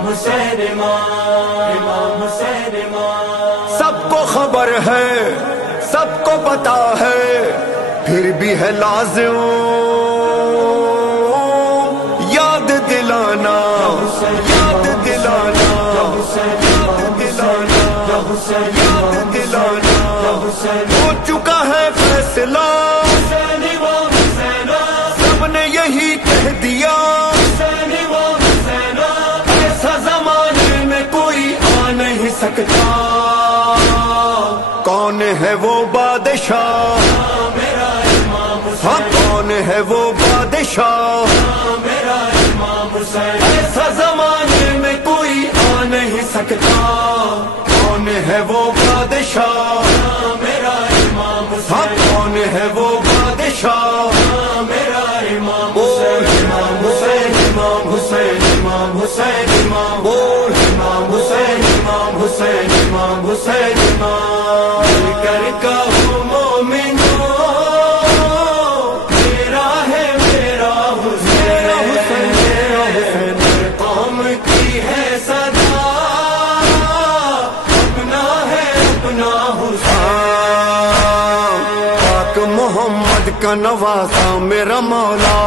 امام حسین امام حسین امام. سب کو خبر ہے سب کو پتا ہے پھر بھی ہے لازم یاد دلانا یاد دلانا یاد دلانا یاد دلانا. ہو چکا ہے فیصلہ سب نے یہی کہہ دیا ایسا زمانے میں کوئی آ نہیں سکتا. کون ہے وہ بادشاہ ہاں کون ہے وہ بادشاہ ایسا زمانے میں کوئی آ نہیں سکتا. کون ہے وہ بادشاہ ہاں کون ہے وہ بادشاہ بول امام حسین امام حسین امام حسین امام بول امام حسین امام حسین امام حسین امام. مل کر کہو مومنو میرا ہے میرا حسین قوم کی ہے صدا اپنا ہے اپنا حسین. پاک محمد کا نواسا میرا مولا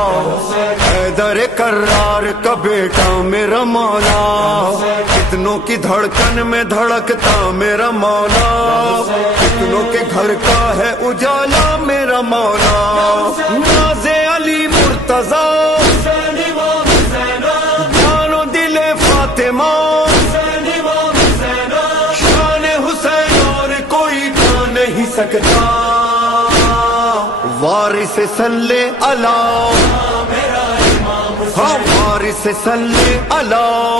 حیدر کرار کا بیٹا میرا مولا کتنوں کی دھڑکن میں دھڑکتا میرا مولا کتنوں کے گھر کا ہے اجالا میرا مولا. ناز علی مرتضی جان و دل فاطمہ شان حسین اور کوئی کھا نہیں سکتا. وارث صلی اللہ ہاں وارث صلی اللہ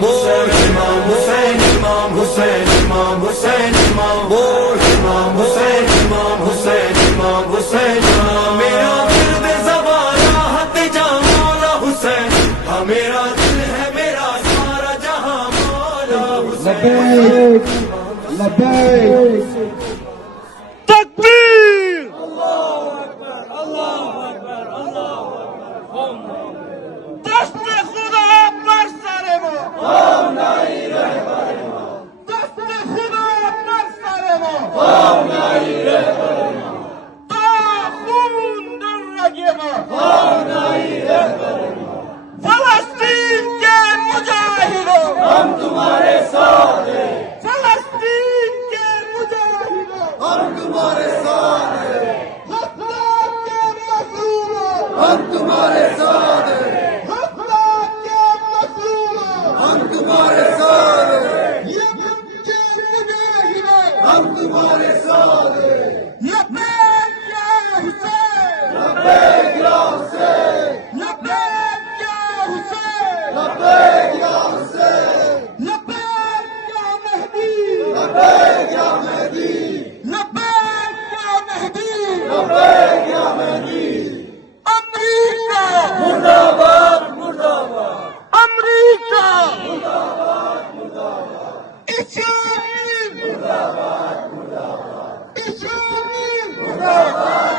بول امام حسین امام حسین امام حسین امام بول امام حسین امام حسین امام حسین امام. میرا ورد زبان راحت جہاں مولا حسین ہاں میرا دل ہے میرا سارا جہاں مولا حسین. لبیک لبیک فلسطین کے مجاہدوں ہم تمہارے ساتھ ہیں فلسطین کے مجاہدوں ہم تمہارے ساتھ ہیں حقدار کے مظلوموں ہم تمہارے ساتھ ہیں حقدار کے مظلوموں ہم تمہارے ساتھ ہیں یمن کے مجاہدوں ہم تمہارے ساتھ ہیں لبیک یا حسین لبیک یا حسین لبیک یا حسین لبیک یا حسین لبیک یا مہدی لبیک یا مہدی لبیک یا مہدی لبیک یا مہدی. امریکہ مرد آباد مرد آباد امریکہ مرد آباد مرد آباد اسرائیل مرد آباد مرد آباد اسرائیل مرد آباد